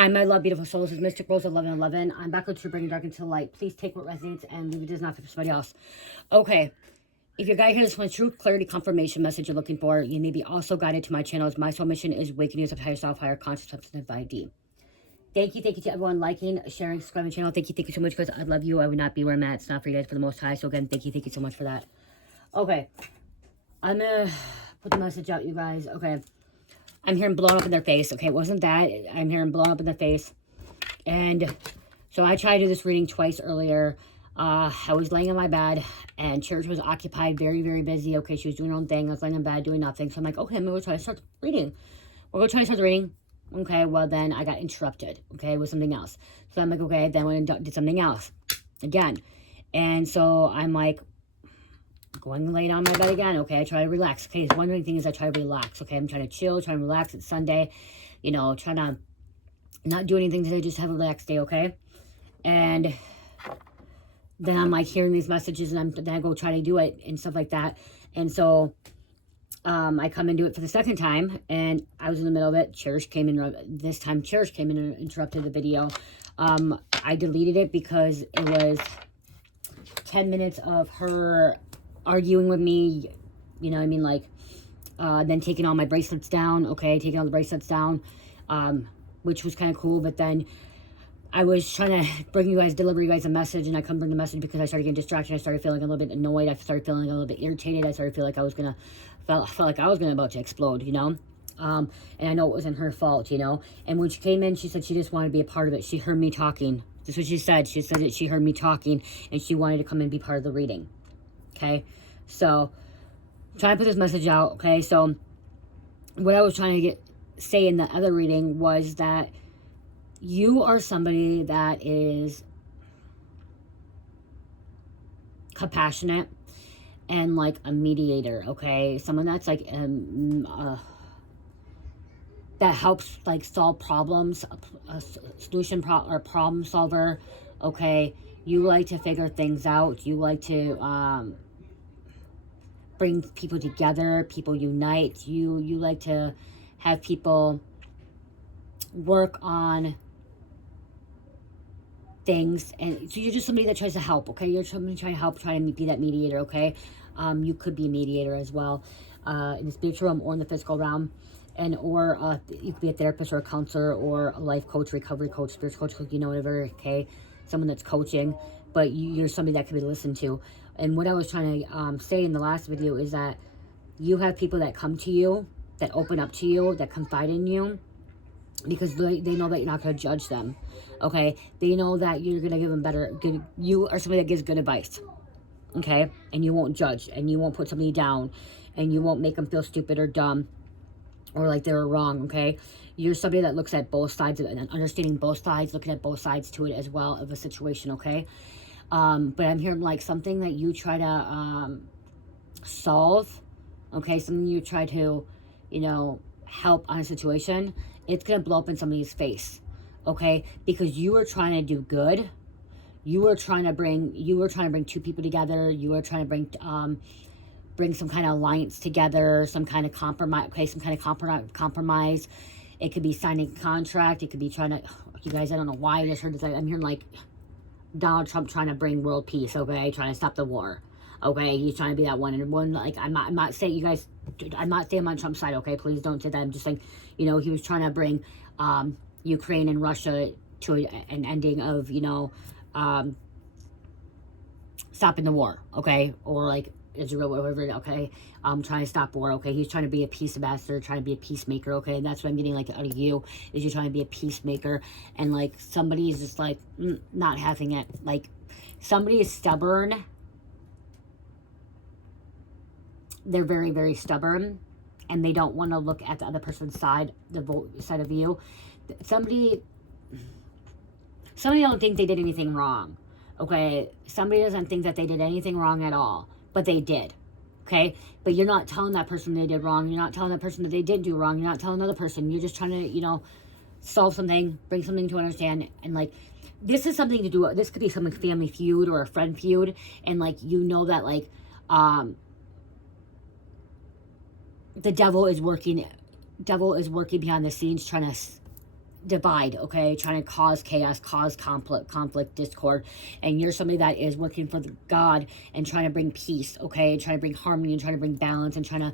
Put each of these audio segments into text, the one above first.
Hi, my love, beautiful souls. It's Mystic Rose 1111. I'm back with Bringing Dark into Light. Please take what resonates and leave it as not for somebody else. Okay. If your guide here is one true clarity confirmation message you're looking for, you may be also guided to my channels. My soul mission is awakening yourself to higher self, higher conscious, substantive ID. Thank you to everyone liking, sharing, subscribing to the channel. Thank you so much, because I love you. I would not be where I'm at. It's not for you guys, for the Most High. So again, thank you so much for that. Okay. I'm going to put the message out, you guys. Okay. I'm hearing blown up in their face. Okay, it wasn't that. I'm hearing blown up in their face. And so I tried to do this reading twice earlier. I was laying in my bed, and church was occupied, very, very busy. Okay, she was doing her own thing. I was laying in bed doing nothing. So I'm like, okay, I'm going to try to start reading. We're going to try to start the reading. Okay, well, then I got interrupted, okay, with something else. So I'm like, okay, then I went and did something else again. And so I'm like, going to lay down my bed again. Okay, I try to relax. Okay, one of the things I try to relax. Okay, I'm trying to chill, trying to relax. It's Sunday, you know, trying to not do anything today, just have a relaxed day. Okay, and then I'm like hearing these messages, and then I go try to do it and stuff like that. And so I come and do it for the second time, and I was in the middle of it. Cherish came in. This time Cherish came in and interrupted the video. I deleted it because it was 10 minutes of her arguing with me, you know what I mean, like, then taking all my bracelets down, okay, taking all the bracelets down, which was kind of cool. But then I was trying to deliver you guys a message, and I couldn't bring the message because I started getting distracted. I started feeling a little bit annoyed. I started feeling a little bit irritated. I started feeling like I was felt like I was about to explode, you know. And I know it wasn't her fault, you know. And when she came in, she said she just wanted to be a part of it. She heard me talking. That's what she said. She said that she heard me talking, and she wanted to come and be part of the reading. Okay, so trying to put this message out. Okay, so what I was trying to say in the other reading was that you are somebody that is compassionate and like a mediator. Okay, someone that's like that helps like solve problems, a solution or problem solver. Okay, you like to figure things out. You like to bring people together, people unite. You like to have people work on things, and so you're just somebody that tries to help. Okay, you're somebody trying to help, trying to be that mediator. Okay, you could be a mediator as well, in the spiritual realm or in the physical realm, and or you could be a therapist or a counselor or a life coach, recovery coach, spiritual coach, you know, whatever. Okay, someone that's coaching, but you're somebody that can be listened to. And what I was trying to say in the last video is that you have people that come to you, that open up to you, that confide in you, because they know that you're not going to judge them. Okay, they know that you're going to give them you are somebody that gives good advice. Okay, and you won't judge, and you won't put somebody down, and you won't make them feel stupid or dumb or like they were wrong. Okay, you're somebody that looks at both sides and understanding both sides, looking at both sides to it as well of a situation. Okay, but I'm hearing like something that you try to solve. Okay, something you try to, you know, help on a situation, it's gonna blow up in somebody's face. Okay, because you were trying to do good. You were trying to bring two people together. You were trying to bring some kind of alliance together, some kind of compromise. Okay, some kind of compromise. It could be signing a contract. It could be trying to, you guys, I don't know why I just heard this. I'm hearing like Donald Trump trying to bring world peace. Okay, trying to stop the war. Okay, he's trying to be that one. And one, like, I'm not saying, you guys, I'm not saying I'm on Trump's side. Okay, please don't say that. I'm just saying, you know, he was trying to bring Ukraine and Russia to an ending of, you know, stopping the war. Okay, or like Israel, whatever. Okay, trying to stop war. Okay, he's trying to be a peace ambassador, trying to be a peacemaker. Okay, and that's what I'm getting like out of you, is you're trying to be a peacemaker, and like somebody is just like not having it. Like somebody is stubborn. They're very, very stubborn, and they don't want to look at the other person's side, side of you. Somebody don't think they did anything wrong. Okay, somebody doesn't think that they did anything wrong at all, but they did. Okay, but you're not telling that person they did wrong. You're not telling that person that they did do wrong. You're not telling the other person. You're just trying to, you know, solve something, bring something to understand. And like, this is something to do. This could be some family feud or a friend feud, and like, you know that like the devil is working behind the scenes, trying to divide, okay, trying to cause chaos, cause conflict, discord, and you're somebody that is working for God and trying to bring peace, okay, and trying to bring harmony and trying to bring balance and trying to,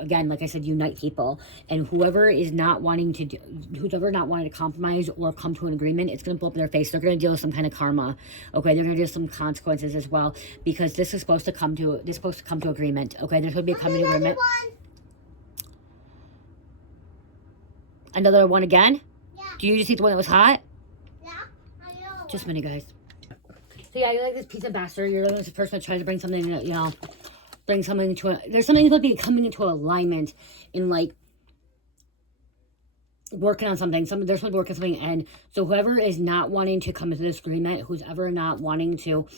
again, like I said, unite people. And whoever not wanting to compromise or come to an agreement, it's going to blow up in their face. They're going to deal with some kind of karma, okay, they're going to deal with some consequences as well, because this is supposed to come to agreement, okay, there's going to be a coming agreement. Another one again? Yeah. Do you just eat the one that was hot? Yeah, I know. Just a minute, guys. So yeah, you're like this peace ambassador. You're like this person that tries to bring something, you know, bring something into there's something supposed to be coming into alignment in like working on something. They're supposed to be working on something, and so whoever is not wanting to come into this agreement, who's ever not wanting to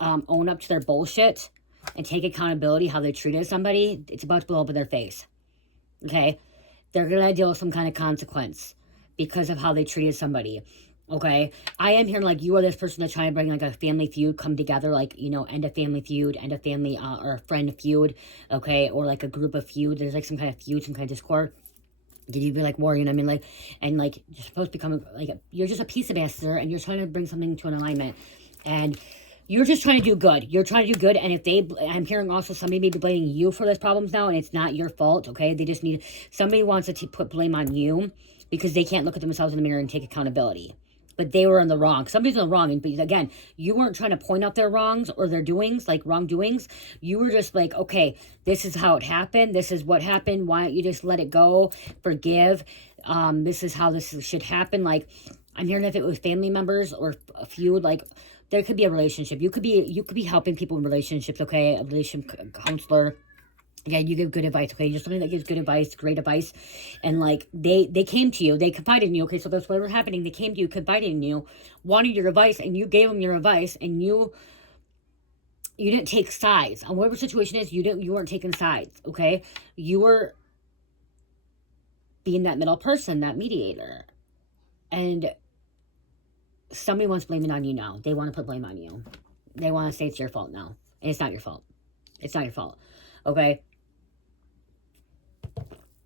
own up to their bullshit and take accountability how they treated somebody, it's about to blow up in their face. Okay? They're going to deal with some kind of consequence because of how they treated somebody, okay? I am hearing, like, you are this person that's trying to bring, like, a family feud come together, like, you know, end a family feud, end a family, or a friend feud, okay? Or, like, a group of feud. There's, like, some kind of feud, some kind of discord. Did you be, like, war, you know what I mean? Like, and, like, you're supposed to become, like, you're just a peace ambassador, and you're trying to bring something to an alignment. And you're just trying to do good. You're trying to do good. And if I'm hearing also somebody may be blaming you for those problems now, and it's not your fault, okay? They just need, somebody wants to put blame on you because they can't look at themselves in the mirror and take accountability. But they were in the wrong. Somebody's in the wrong. But again, you weren't trying to point out their wrongs or their doings, like wrongdoings. You were just like, okay, this is how it happened. This is what happened. Why don't you just let it go? Forgive. This is how this should happen. Like, I'm hearing if it was family members or a feud, like, there could be a relationship. You could be helping people in relationships, okay? A relationship counselor. Yeah, you give good advice, okay? You're somebody that gives good advice, great advice. And, like, they came to you. They confided in you, okay? So that's whatever happening. They came to you, confided in you, wanted your advice, and you gave them your advice, and you didn't take sides. On whatever situation is, you weren't taking sides, okay? You were being that middle person, that mediator. And somebody wants blaming on you now. They want to put blame on you. They want to say it's your fault now. And it's not your fault. It's not your fault. Okay?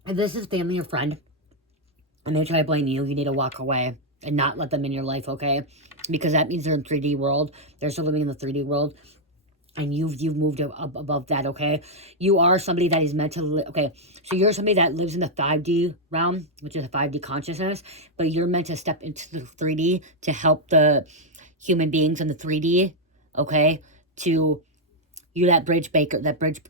If this is family or friend, and they try to blame you, you need to walk away and not let them in your life, okay? Because that means they're in 3D world. They're still living in the 3D world. And you've moved up above that, okay? You are somebody that is meant to okay, so you're somebody that lives in the 5D realm, which is a 5D consciousness, but you're meant to step into the 3D to help the human beings in the 3D, okay? You're that bridge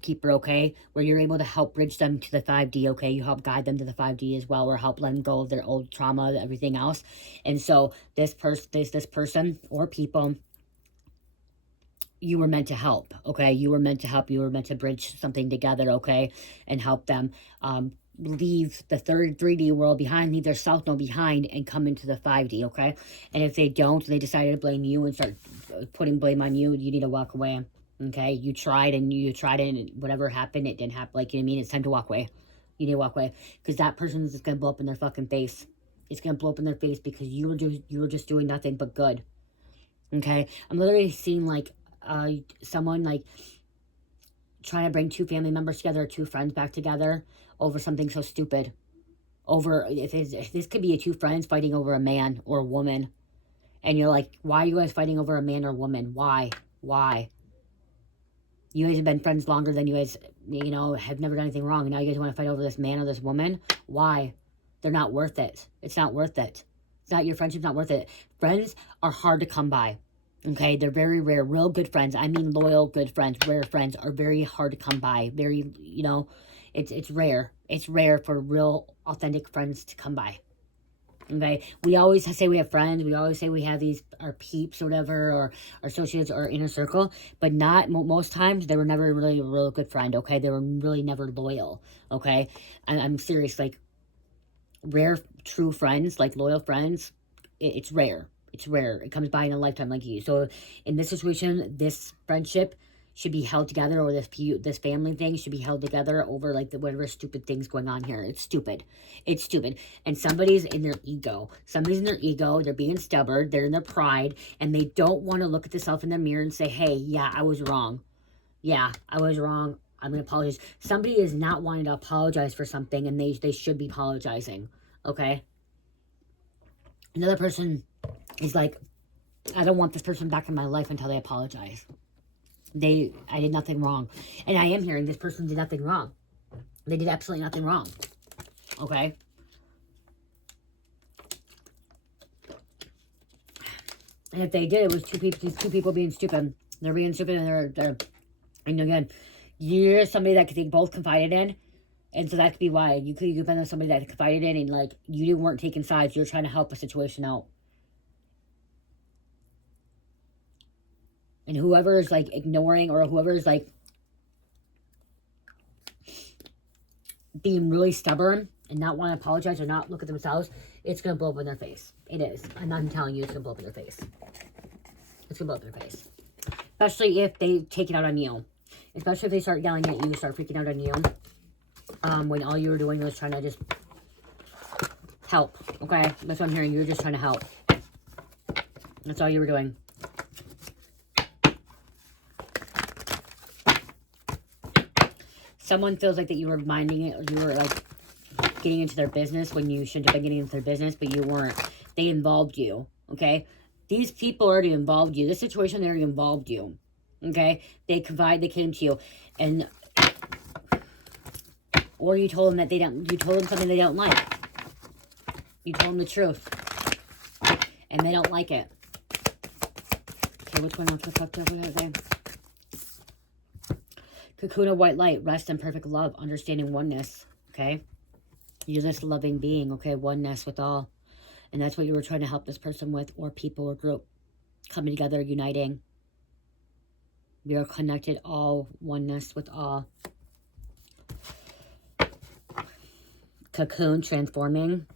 keeper, okay? Where you're able to help bridge them to the 5D, okay? You help guide them to the 5D as well, or help let them go of their old trauma, everything else. And so this person or people, you were meant to help, okay? You were meant to help. You were meant to bridge something together, okay? And help them leave the 3D world behind, leave their self know behind, and come into the 5D, okay? And if they don't, they decided to blame you and start putting blame on you, you need to walk away, okay? You tried and whatever happened, it didn't happen. Like, you know what I mean? It's time to walk away. You need to walk away. Because that person is just going to blow up in their fucking face. It's going to blow up in their face because you were just doing nothing but good, okay? I'm literally seeing, like, someone like trying to bring two family members together, or two friends back together over something so stupid. Over if this could be two friends fighting over a man or a woman, and you're like, why are you guys fighting over a man or a woman? Why? You guys have been friends longer than you guys, you know, have never done anything wrong, and now you guys want to fight over this man or this woman? Why? They're not worth it. It's not worth it. It's not, your friendship's not worth it. Friends are hard to come by. Okay, they're very rare. Real good friends, I mean loyal, good friends, rare friends are very hard to come by. Very, you know, it's rare. It's rare for real, authentic friends to come by. Okay, we always say we have friends. We always say we have our peeps or whatever, or our associates or inner circle. But not, most times, they were never really a real good friend, okay? They were really never loyal, okay? I'm serious, like, rare, true friends, like loyal friends, it's rare. It's rare. It comes by in a lifetime like you. So in this situation, this friendship should be held together, or this family thing should be held together over like whatever stupid thing's going on here. It's stupid. It's stupid. And somebody's in their ego. Somebody's in their ego. They're being stubborn. They're in their pride, and they don't want to look at themselves in the mirror and say, hey, yeah, I was wrong. Yeah, I was wrong. I'm going to apologize. Somebody is not wanting to apologize for something, and they should be apologizing. Okay? Another person is like, I don't want this person back in my life until they apologize. I did nothing wrong. And I am hearing this person did nothing wrong. They did absolutely nothing wrong. Okay? And if they did, it was two people being stupid. They're being stupid, and they're and again, you're somebody that they both confided in. And so that could be why. You could have been somebody that confided in, and like, you weren't taking sides. You're trying to help a situation out. And whoever is like ignoring, or whoever is like being really stubborn and not want to apologize or not look at themselves, it's going to blow up in their face. It is. I'm telling you, it's going to blow up in their face. It's going to blow up in their face. Especially if they take it out on you. Especially if they start yelling at you, start freaking out on you. When all you were doing was trying to just help. Okay? That's what I'm hearing. You were just trying to help. That's all you were doing. Someone feels like that you were minding it, or you were like getting into their business when you shouldn't have been getting into their business, but you weren't. They involved you, okay? These people already involved you. This situation already involved you, okay? They came to you, and or you told them that you told them something they don't like. You told them the truth, and they don't like it. Okay, what's going on for the fucked up? Cocoon of white light, rest in perfect love, understanding oneness, okay? You're this loving being, okay? Oneness with all. And that's what you were trying to help this person with, or people or group. Coming together, uniting. We are connected, all. Oneness with all. Cocoon, transforming.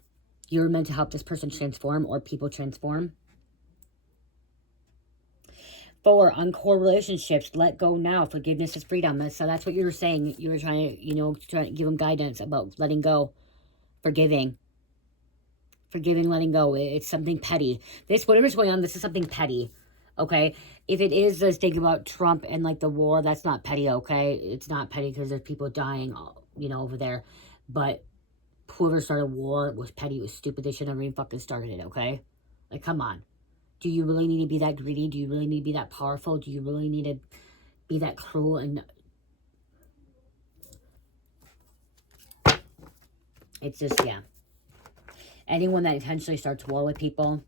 You're meant to help this person transform, or people transform. 4, on core relationships, let go now. Forgiveness is freedom. So that's what you were saying. You were trying to, trying to give them guidance about letting go. Forgiving, letting go. It's something petty. Whatever's going on, this is something petty. Okay? If it is this thing about Trump and like the war, that's not petty, okay? It's not petty because there's people dying, over there. But whoever started war was petty, it was stupid. They should never even fucking started it, okay? Like, come on. Do you really need to be that greedy? Do you really need to be that powerful? Do you really need to be that cruel? And it's just, yeah. Anyone that intentionally starts war with people,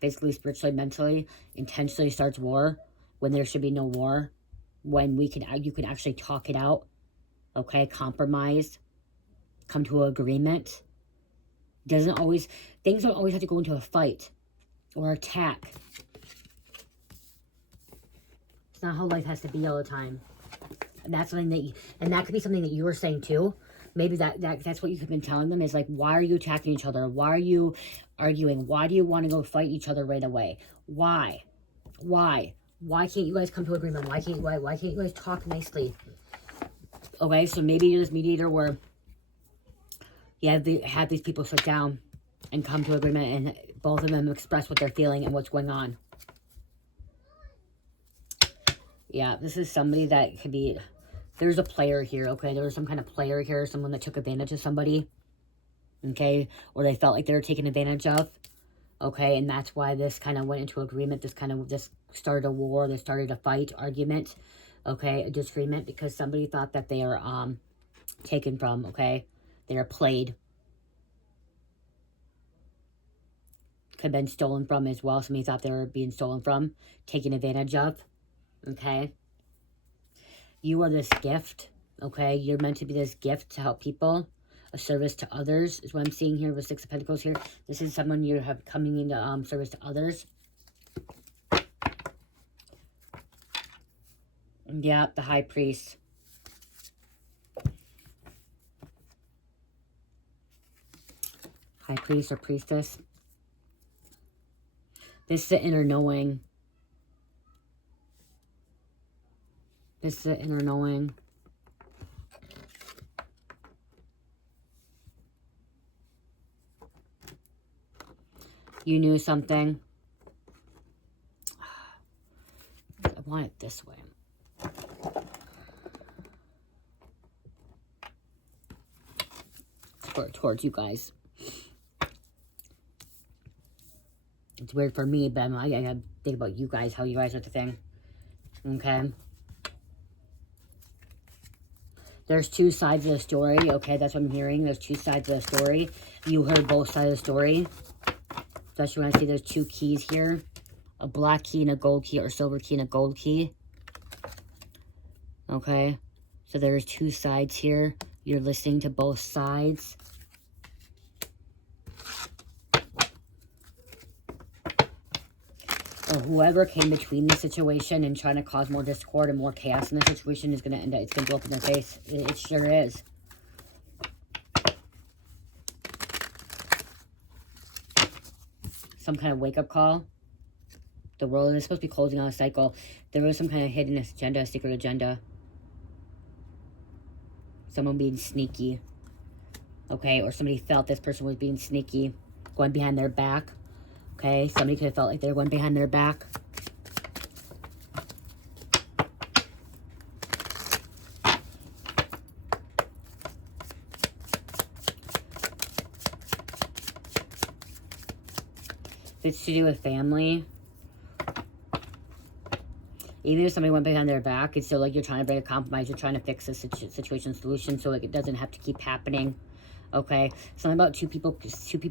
physically, spiritually, mentally, intentionally starts war when there should be no war, when you can actually talk it out, okay? Compromise, come to an agreement. Things don't always have to go into a fight or attack. It's not how life has to be all the time. And that's something that could be something that you were saying too. Maybe that's what you could have been telling them, is like, why are you attacking each other? Why are you arguing? Why do you want to go fight each other right away? Why? Why can't you guys come to agreement? Why can't you guys talk nicely? Okay, so maybe you're this mediator where you have these people sit down and come to agreement, and both of them express what they're feeling and what's going on. Yeah, this is somebody that could be... There's a player here, okay? There was some kind of player here, someone that took advantage of somebody, okay? Or they felt like they were taken advantage of, okay? And that's why this kind of went into agreement. This started a war. This started a fight, argument, okay? A disagreement, because somebody thought that they are taken from, okay? They are played. Could have been stolen from as well. Somebody thought they were being stolen from, taken advantage of, okay? You are this gift, okay? You're meant to be this gift to help people. A service to others is what I'm seeing here with 6 of Pentacles here. This is someone you have coming into service to others. Yeah, the High Priest. High Priest or Priestess. This is the inner knowing. This is the inner knowing. You knew something. I want it this way. Towards you guys. It's weird for me, but I gotta think about you guys, how you guys are the thing. Okay. There's two sides of the story. Okay, that's what I'm hearing. There's two sides of the story. You heard both sides of the story. Especially when I see there's two keys here. A black key and a gold key, or silver key and a gold key. Okay. So there's two sides here. You're listening to both sides. Or whoever came between the situation and trying to cause more discord and more chaos in the situation is going to end up, it's going to go up in their face. It sure is. Some kind of wake-up call. The world is supposed to be closing on a cycle. There was some kind of hidden agenda, a secret agenda. Someone being sneaky. Okay, or somebody felt this person was being sneaky. Going behind their back. Okay, somebody could have felt like they were going behind their back. If it's to do with family, even if somebody went behind their back, it's still like you're trying to bring a compromise. You're trying to fix a situation solution so like it doesn't have to keep happening. Okay, something about two people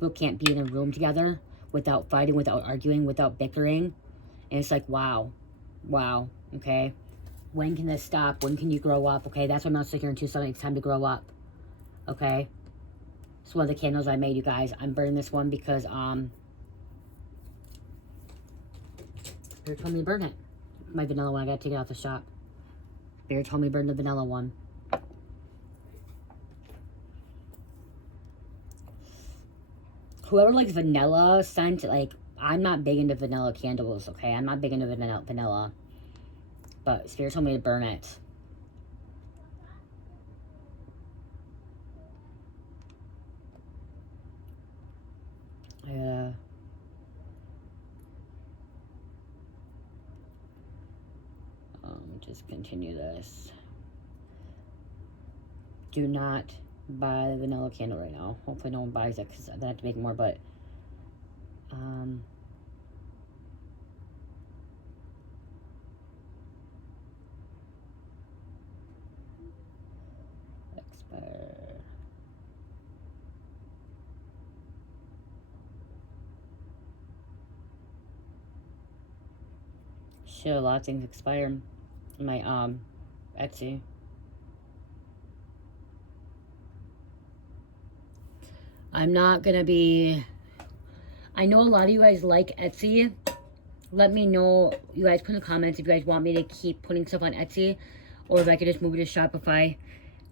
can't be in a room together without fighting, without arguing, without bickering. And it's like, wow. Okay, when can this stop? When can you grow up? Okay, that's what I'm also hearing too. So it's time to grow up. Okay, it's one of the candles I made, you guys. I'm burning this one because Spirit told me to burn it. My vanilla one, I gotta take it out the shop. Spirit told me to burn the vanilla one. Whoever likes vanilla scent, like, I'm not big into vanilla candles, okay? I'm not big into vanilla. But Spirit told me to burn it. Just continue this. Do not buy the vanilla candle right now. Hopefully no one buys it because then I have to make more, but expire. Shit, a lot of things expire in my Etsy. I'm not gonna be, I know a lot of you guys like Etsy. Let me know, you guys put in the comments if you guys want me to keep putting stuff on Etsy or if I could just move it to Shopify.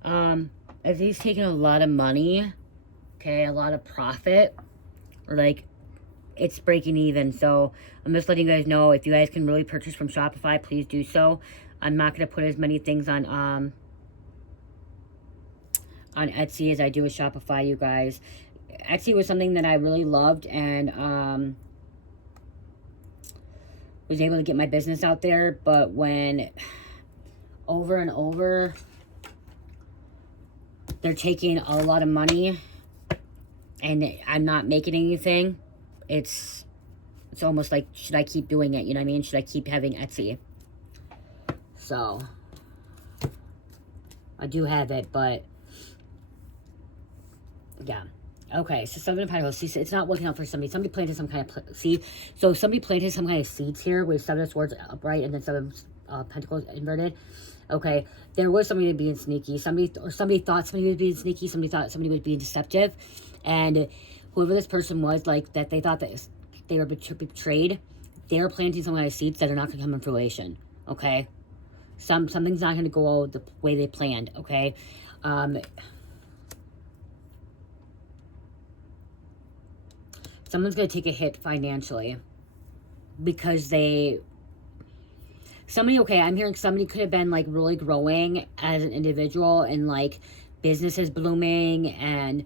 Etsy's taking a lot of money, okay, a lot of profit, or like it's breaking even. So I'm just letting you guys know, if you guys can really purchase from Shopify, please do so. I'm not gonna put as many things on Etsy as I do with Shopify, you guys. Etsy was something that I really loved and was able to get my business out there, but when over and over they're taking a lot of money and I'm not making anything, it's almost like, should I keep doing it? You know what I mean? Should I keep having Etsy? So I do have it, but yeah. Okay, so Seven of Pentacles. See, it's not working out for somebody. Somebody planted some kind of seed. So somebody planted some kind of seeds here with Seven of Swords upright and then Seven of Pentacles inverted. Okay, there was somebody being sneaky. Somebody thought somebody was being sneaky. Somebody thought somebody was being deceptive. And whoever this person was, like, that they thought that they were betrayed, they were planting some kind of seeds that are not going to come in fruition. Okay? Something's not going to go the way they planned. Okay? Someone's going to take a hit financially because somebody, okay, I'm hearing somebody could have been like really growing as an individual and like business is blooming and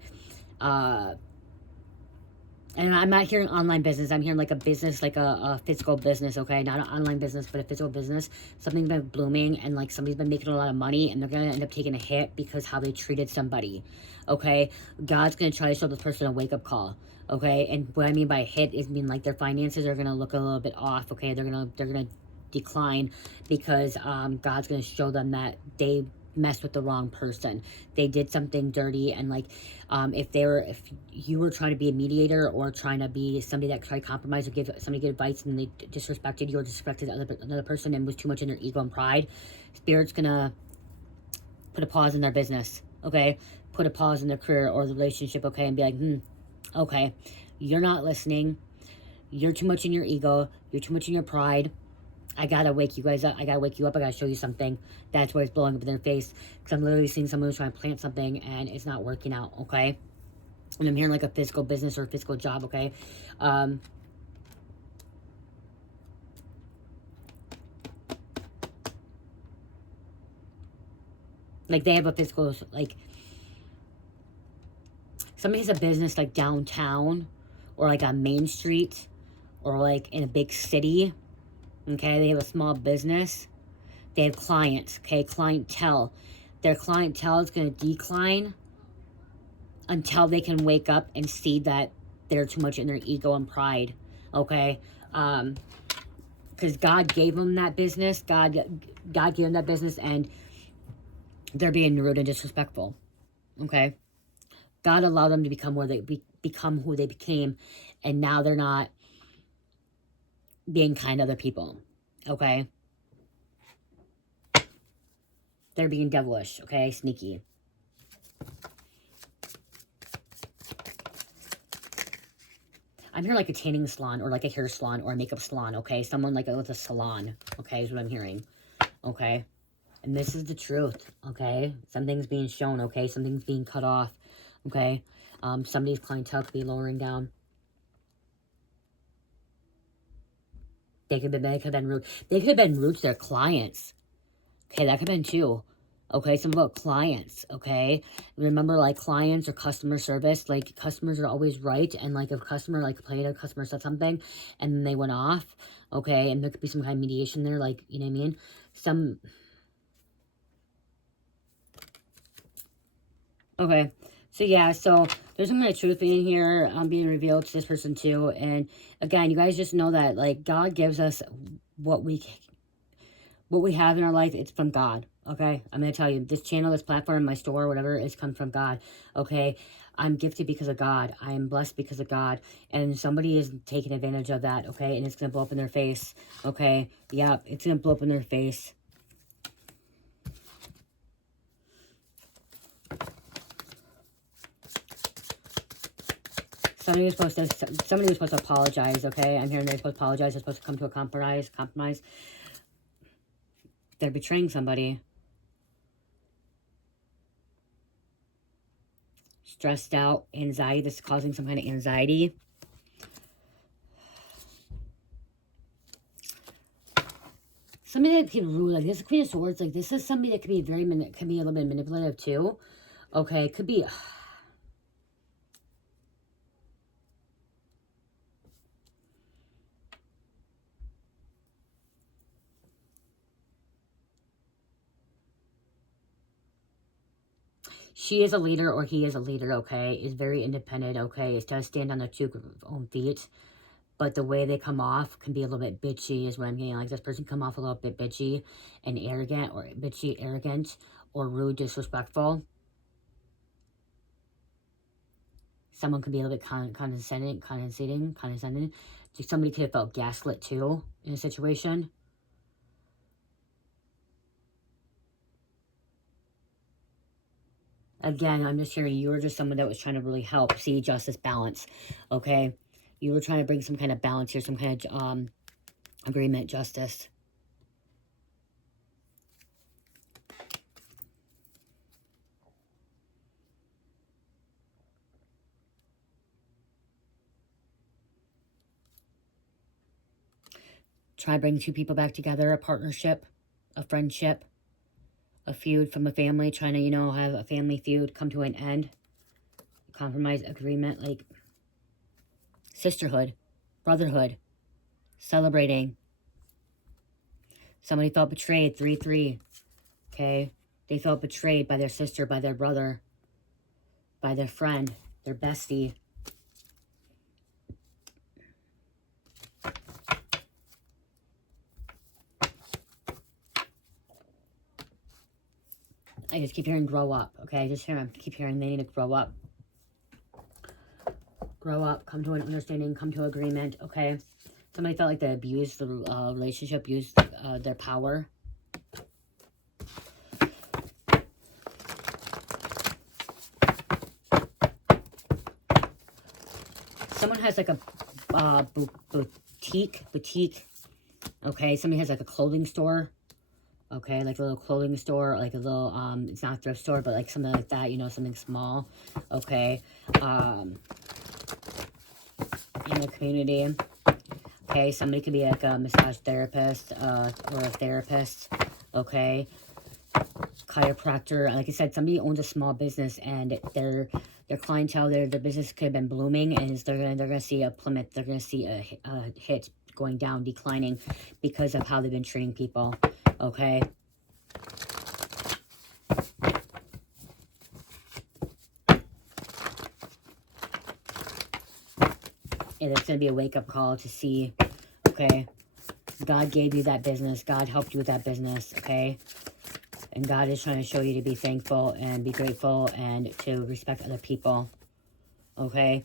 And I'm not hearing online business. I'm hearing like a business, like a physical business, okay? Not an online business, but a physical business. Something's been blooming and like somebody's been making a lot of money and they're going to end up taking a hit because how they treated somebody, okay? God's going to try to show this person a wake-up call, okay? And what I mean by hit is mean like their finances are going to look a little bit off, okay? They're going to decline because God's going to show them that they messed with the wrong person. They did something dirty, and like if you were trying to be a mediator or trying to be somebody that tried to compromise or give somebody good advice and they disrespected you or disrespected another person and was too much in their ego and pride, Spirit's gonna put a pause in their business, okay? Put a pause in their career or the relationship, okay? And be like, okay, you're not listening. You're too much in your ego. You're too much in your pride. I gotta wake you guys up. I gotta wake you up. I gotta show you something. That's why it's blowing up in their face. Because I'm literally seeing someone who's trying to plant something and it's not working out, okay? And I'm hearing like a physical business or a physical job, okay? Like they have a physical, like, somebody has a business like downtown or like on Main Street or like in a big city, okay? They have a small business. They have clients, okay? Clientele. Their clientele is going to decline until they can wake up and see that they're too much in their ego and pride, okay? Because God gave them that business. God gave them that business, and they're being rude and disrespectful, okay? God allowed them to become become who they became, and now they're not being kind to other people, okay? They're being devilish, okay? Sneaky. I'm hearing like a tanning salon or like a hair salon or a makeup salon, okay? Someone like with a salon, okay, is what I'm hearing, okay? And this is the truth, okay? Something's being shown, okay? Something's being cut off, okay? Somebody's clientele could be lowering down. They could have been rude. They could have been rude to their clients. Okay, that could have been too. Okay, some about clients, okay? Remember, like, clients or customer service, like, customers are always right, and, like, if a customer, like, a customer said something, and then they went off, okay, and there could be some kind of mediation there, like, you know what I mean? Okay, so yeah, so there's some kind of truth being here, being revealed to this person too, and again, you guys just know that, like, God gives us what we have in our life. It's from God, okay? I'm going to tell you, this channel, this platform, my store, whatever, it's come from God, okay? I'm gifted because of God. I am blessed because of God. And somebody is taking advantage of that, okay? And it's going to blow up in their face, okay? Yeah, it's going to blow up in their face. Somebody was supposed to apologize, okay? I'm hearing they're supposed to apologize. They're supposed to come to a compromise. They're betraying somebody. Stressed out, anxiety. This is causing some kind of anxiety. Somebody that can rule, like this Queen of Swords, like this is somebody that could be can be a little bit manipulative too. Okay, could be. She is a leader or he is a leader, okay? Is very independent, okay? It does stand on their two own feet. But the way they come off can be a little bit bitchy is what I'm getting. Like this person come off a little bit bitchy and arrogant or rude, disrespectful. Someone could be a little bit condescending. Somebody could have felt gaslit too in a situation. Again, I'm just hearing you were just someone that was trying to really help see justice, balance, okay? You were trying to bring some kind of balance here, some kind of agreement, justice. Try to bring two people back together, a partnership, a friendship, a feud from a family, trying to, you know, have a family feud come to an end. Compromise, agreement, like sisterhood, brotherhood, celebrating. Somebody felt betrayed, 3-3, okay? They felt betrayed by their sister, by their brother, by their friend, their bestie. I just keep hearing grow up, okay? I keep hearing they need to grow up. Grow up, come to an understanding, come to agreement, okay? Somebody felt like they abused the relationship, abused their power. Someone has like a boutique, okay? Somebody has like a clothing store, okay? Like a little clothing store, like a little, it's not a thrift store, but like something like that, you know, something small, okay? In the community. Okay, somebody could be like a massage therapist or a therapist, okay? Chiropractor. Like I said, somebody owns a small business and their clientele, their business could have been blooming, and they're gonna see a plummet. They're gonna see a hit going down, declining because of how they've been treating people, okay? And it's going to be a wake-up call to see, okay, God gave you that business. God helped you with that business, okay? And God is trying to show you to be thankful and be grateful and to respect other people, okay?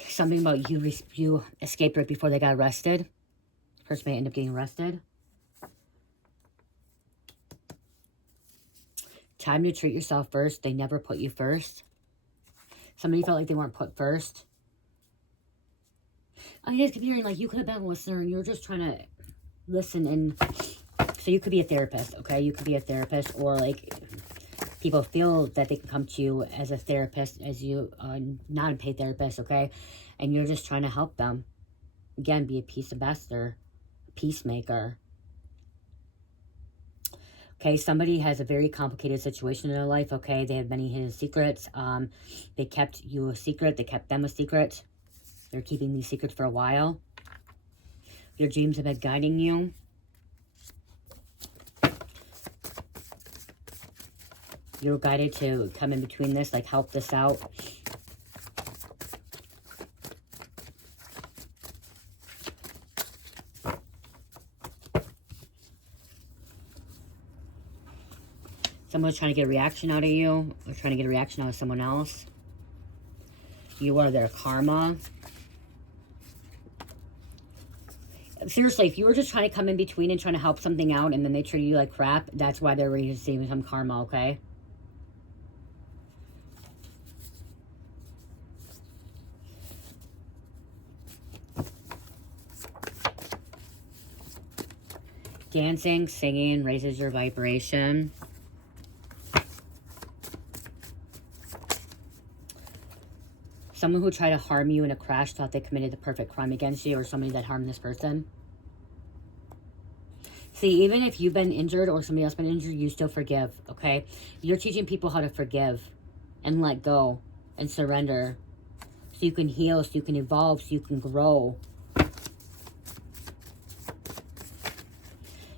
Something about you escaped right before they got arrested. This person may end up getting arrested. Time to treat yourself first. They never put you first. Somebody felt like they weren't put first. I just keep hearing like you could have been a listener and you're just trying to listen, and so you could be a therapist, okay? You could be a therapist, or like people feel that they can come to you as a therapist, as you not a paid therapist, okay? And you're just trying to help them. Again, be a peace ambassador, peacemaker. Okay, somebody has a very complicated situation in their life, okay? They have many hidden secrets. They kept you a secret. They kept them a secret. They're keeping these secrets for a while. Your dreams have been guiding you. You're guided to come in between this, like help this out. Someone's trying to get a reaction out of you, or trying to get a reaction out of someone else. You are their karma. Seriously, if you were just trying to come in between and trying to help something out and then they treat you like crap, that's why they're receiving some karma, okay? Dancing, singing raises your vibration. Someone who tried to harm you in a crash thought they committed the perfect crime against you, or somebody that harmed this person. See, even if you've been injured or somebody else been injured, you still forgive, okay? You're teaching people how to forgive and let go and surrender so you can heal, so you can evolve, so you can grow.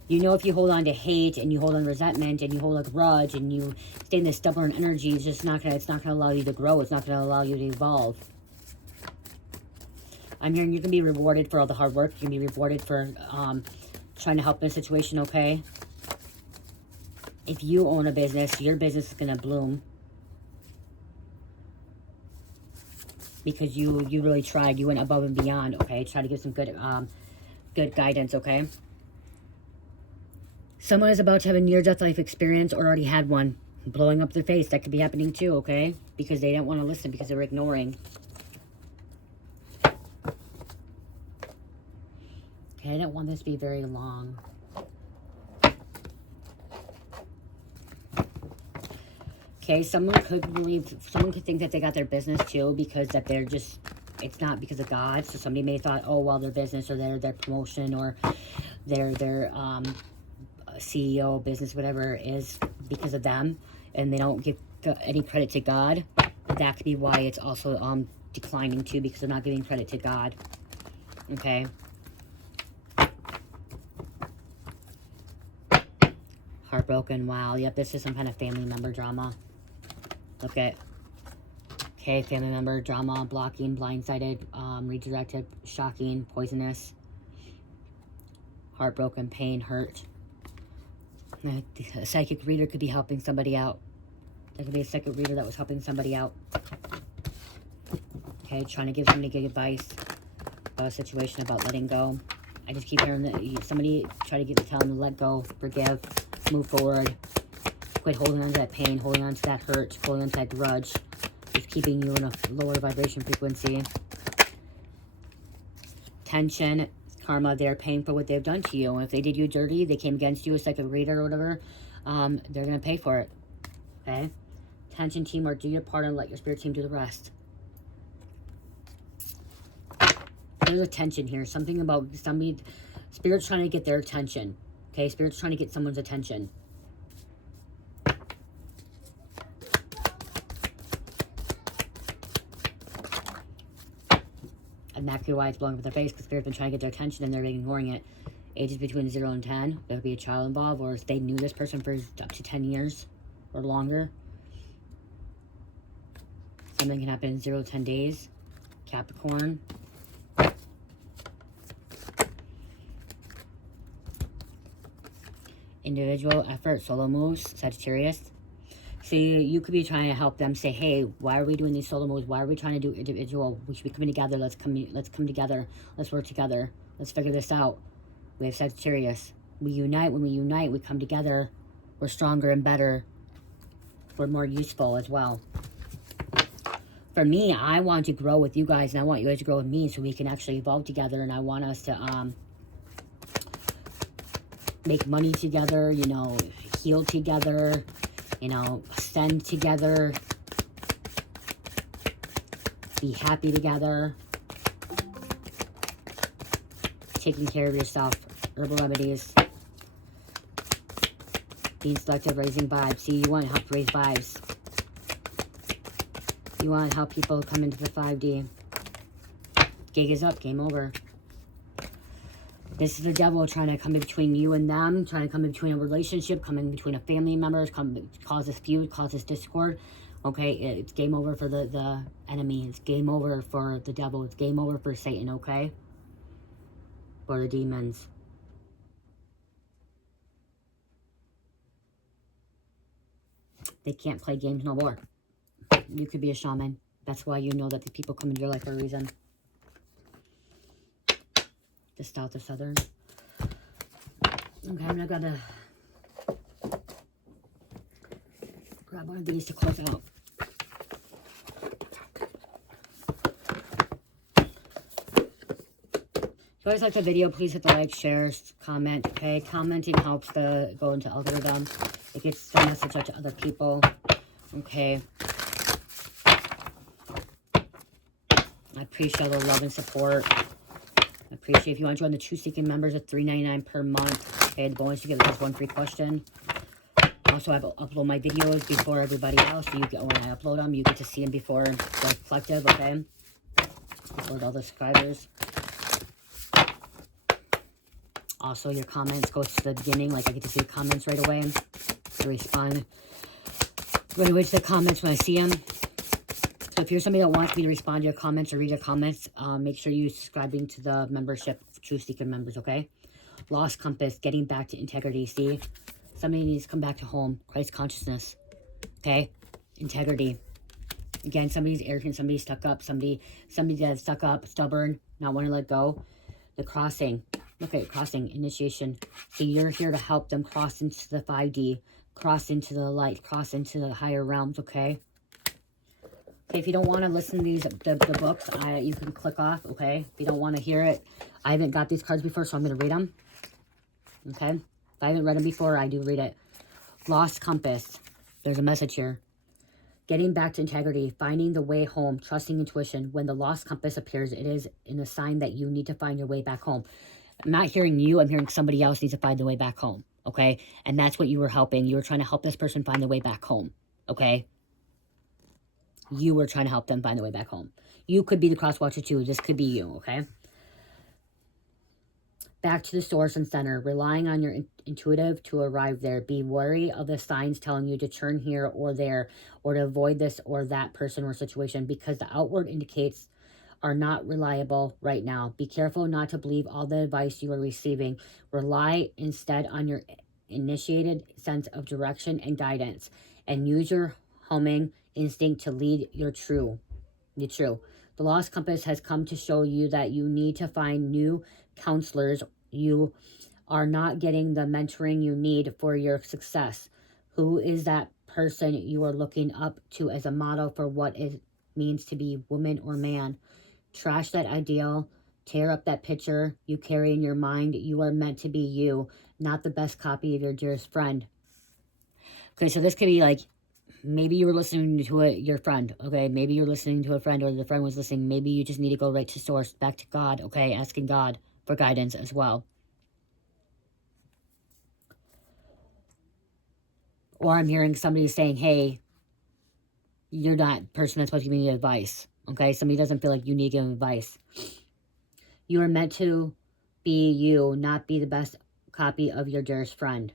You know, if you hold on to hate and you hold on to resentment and you hold a grudge and you stay in this stubborn energy, it's just not gonna allow you to grow. It's not gonna allow you to evolve. I'm hearing you're gonna be rewarded for all the hard work. You're gonna be rewarded for trying to help in a situation, okay? If you own a business, your business is gonna bloom because you really tried. You went above and beyond, okay? Try to give some good guidance, okay? Someone is about to have a near-death life experience or already had one. Blowing up their face. That could be happening too, okay? Because they didn't want to listen, because they were ignoring. Okay, I don't want this to be very long. Okay, someone could think that they got their business too, because that they're just, it's not because of God. So somebody may have thought, oh, well, their business or their promotion or their CEO, business, whatever, is because of them, and they don't give any credit to God. That could be why it's also declining to because they're not giving credit to God. Okay. Heartbroken. Wow. Yep, this is some kind of family member drama. Look at. Okay, family member drama, blocking, blindsided, redirected, shocking, poisonous, heartbroken, pain, hurt. A psychic reader could be helping somebody out. There could be a psychic reader that was helping somebody out. Okay, trying to give somebody good advice about a situation, about letting go. I just keep hearing that somebody try to tell them to let go, forgive, move forward. Quit holding on to that pain, holding on to that hurt, holding on to that grudge. Just keeping you in a lower vibration frequency. Tension, karma, they're paying for what they've done to you. And if they did you dirty, they came against you, a psychic reader or whatever, they're going to pay for it. Okay? Tension, teamwork, do your part and let your spirit team do the rest. There's a tension here. Something about somebody, spirit's trying to get their attention. Okay? Spirit's trying to get someone's attention. And that could be why it's blowing up in their face, because spirit's been trying to get their attention and they're ignoring it. Ages between 0 and 10. There could be a child involved, or if they knew this person for up to 10 years or longer. Something can happen in 0 to 10 days. Capricorn. Individual effort, solo moves, Sagittarius. See, you could be trying to help them say, hey, why are we doing these solo moves? Why are we trying to do individual? We should be coming together. Let's come together. Let's work together. Let's figure this out. We have Sagittarius. We unite. When we unite, we come together. We're stronger and better. We're more useful as well. For me, I want to grow with you guys, and I want you guys to grow with me so we can actually evolve together, and I want us to make money together, you know, heal together, you know, ascend together, be happy together, taking care of yourself, herbal remedies, being selective, raising vibes. See, you want to help raise vibes. You want to help people come into the 5D. Gig is up, game over. This is the devil trying to come in between you and them, trying to come in between a relationship, come in between a family members, causes feud, causes discord. Okay, it's game over for the enemy. It's game over for the devil. It's game over for Satan, okay? For the demons. They can't play games no more. You could be a shaman. That's why you know that the people come into your life for a reason. The south or southern. Okay, I'm gonna grab one of these to close out. If you guys like the video, please hit the like, share, comment. Okay, commenting helps to go into algorithm. It gets the message out to other people. Okay. I appreciate all the love and support. I appreciate if you want to join the Truth Seeking members at $3.99 per month. Okay, the bonus you get is one free question. Also, I upload my videos before everybody else. So you get, when I upload them, you get to see them before the collective, okay? Before all the subscribers. Also, your comments go to the beginning. Like, I get to see the comments right away. I respond right away to the comments when I see them. So if you're somebody that wants me to respond to your comments or read your comments, make sure you're subscribing to the membership, Truth Seeker members, okay? Lost compass, getting back to integrity. See, somebody needs to come back to home. Christ consciousness, okay? Integrity. Again, somebody's arrogant, somebody's stuck up, somebody that's stuck up, stubborn, not want to let go. The crossing. Okay, crossing, initiation. So you're here to help them cross into the 5D, cross into the light, cross into the higher realms, okay? Okay, if you don't want to listen to the books, you can click off, okay? If you don't want to hear it, I haven't got these cards before, so I'm going to read them, okay? If I haven't read them before, I do read it. Lost compass. There's a message here. Getting back to integrity, finding the way home, trusting intuition. When the lost compass appears, it is a sign that you need to find your way back home. I'm not hearing you, I'm hearing somebody else needs to find the way back home, okay? And that's what you were helping. You were trying to help this person find the way back home, okay? You were trying to help them find the way back home. You could be the cross watcher too. This could be you, okay? Back to the source and center, relying on your intuitive to arrive there. Be wary of the signs telling you to turn here or there, or to avoid this or that person or situation, because the outward indicates are not reliable right now. Be careful not to believe all the advice you are receiving. Rely instead on your initiated sense of direction and guidance, and use your homing instinct to lead your true. The lost compass has come to show you that you need to find new counselors. You are not getting the mentoring you need for your success. Who is that person you are looking up to as a model for what it means to be woman or man? Trash that ideal. Tear up that picture you carry in your mind. You are meant to be you, not the best copy of your dearest friend. Okay, so this could be like, maybe you were listening to your friend, okay? Maybe you're listening to a friend, or the friend was listening. Maybe you just need to go right to source, back to God, okay? Asking God for guidance as well. Or I'm hearing somebody saying, hey, you're not the person that's supposed to give me advice, okay? Somebody doesn't feel like you need to give them advice. You are meant to be you, not be the best copy of your dearest friend.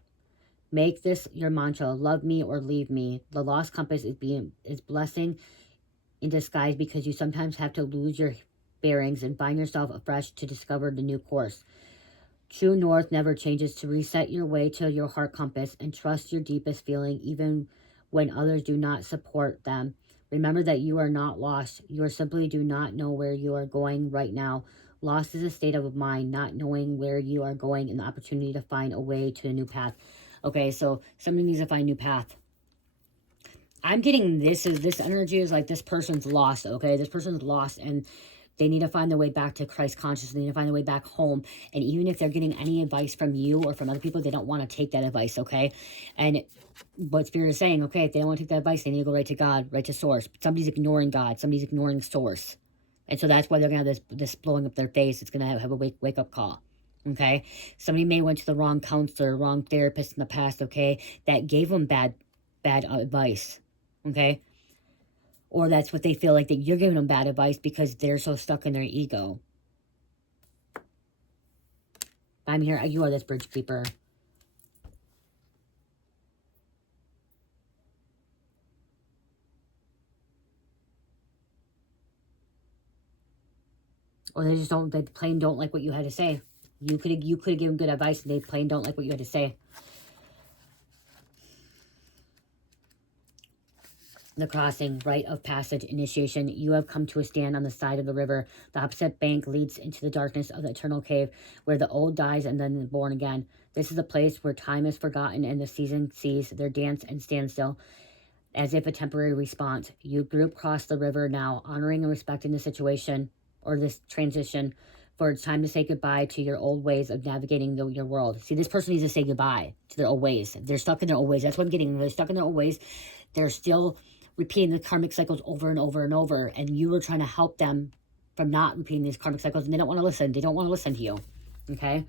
Make this your mantra: love me or leave me. The lost compass is blessing in disguise, because you sometimes have to lose your bearings and find yourself afresh to discover the new course. True north never changes. To reset your way to your heart compass and trust your deepest feeling, even when others do not support them. Remember that you are not lost. You simply do not know where you are going right now. Lost is a state of mind, not knowing where you are going, and the opportunity to find a way to a new path. Okay, so somebody needs to find a new path. I'm getting this energy is like this person's lost, okay? This person's lost, and they need to find their way back to Christ consciousness. They need to find their way back home. And even if they're getting any advice from you or from other people, they don't want to take that advice, okay? And what Spirit is saying, okay, if they don't want to take that advice, they need to go right to God, right to source. But somebody's ignoring God. Somebody's ignoring source. And so that's why they're going to have this blowing up their face. It's going to have a wake-up call. Okay, somebody may went to the wrong counselor, wrong therapist in the past, okay, that gave them bad advice, okay, or that's what they feel like, that you're giving them bad advice because they're so stuck in their ego. I'm here, you are this bridge keeper. Or they just don't, they plain don't like what you had to say. You could have given good advice, and they plain don't like what you had to say. The crossing, rite of passage, initiation. You have come to a stand on the side of the river. The opposite bank leads into the darkness of the eternal cave, where the old dies and then born again. This is a place where time is forgotten and the season sees their dance and standstill, as if a temporary response. You group cross the river now, honoring and respecting the situation, or this transition, for it's time to say goodbye to your old ways of navigating your world. See, this person needs to say goodbye to their old ways. They're stuck in their old ways. That's what I'm getting. They're stuck in their old ways. They're still repeating the karmic cycles over and over and over, and you are trying to help them from not repeating these karmic cycles, and they don't want to listen. They don't want to listen to you, okay?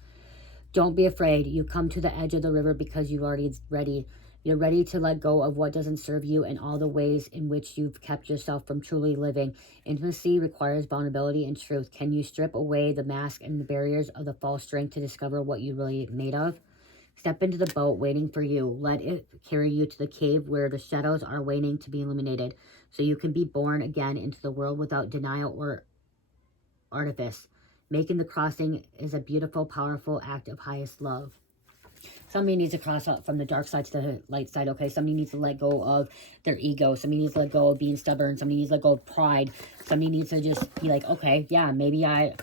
Don't be afraid. You come to the edge of the river because you're already ready. You're ready to let go of what doesn't serve you and all the ways in which you've kept yourself from truly living. Intimacy requires vulnerability and truth. Can you strip away the mask and the barriers of the false strength to discover what you're really made of? Step into the boat waiting for you. Let it carry you to the cave where the shadows are waiting to be illuminated, so you can be born again into the world without denial or artifice. Making the crossing is a beautiful, powerful act of highest love. Somebody needs to cross up from the dark side to the light side, okay? Somebody needs to let go of their ego. Somebody needs to let go of being stubborn. Somebody needs to let go of pride. Somebody needs to just be like, okay, yeah, maybe I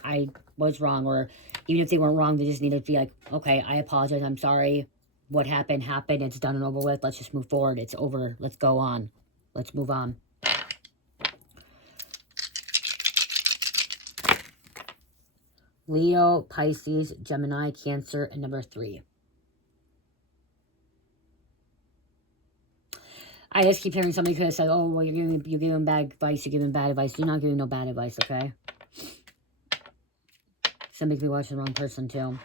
was wrong. Or even if they weren't wrong, they just need to be like, okay, I apologize. I'm sorry. What happened, happened. It's done and over with. Let's just move forward. It's over. Let's go on. Let's move on. Leo, Pisces, Gemini, Cancer, and number 3. I just keep hearing somebody could have said, oh, well, you're giving bad advice, you're giving bad advice. You're not giving no bad advice, okay? Somebody could be watching the wrong person, too.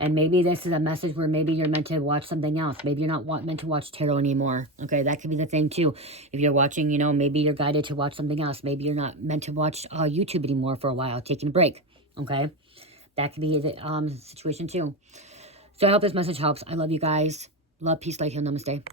And maybe this is a message where maybe you're meant to watch something else. Maybe you're not meant to watch tarot anymore. Okay, that could be the thing too. If you're watching, you know, maybe you're guided to watch something else. Maybe you're not meant to watch YouTube anymore for a while, taking a break. Okay, that could be the situation too. So I hope this message helps. I love you guys. Love, peace, light, heal, namaste.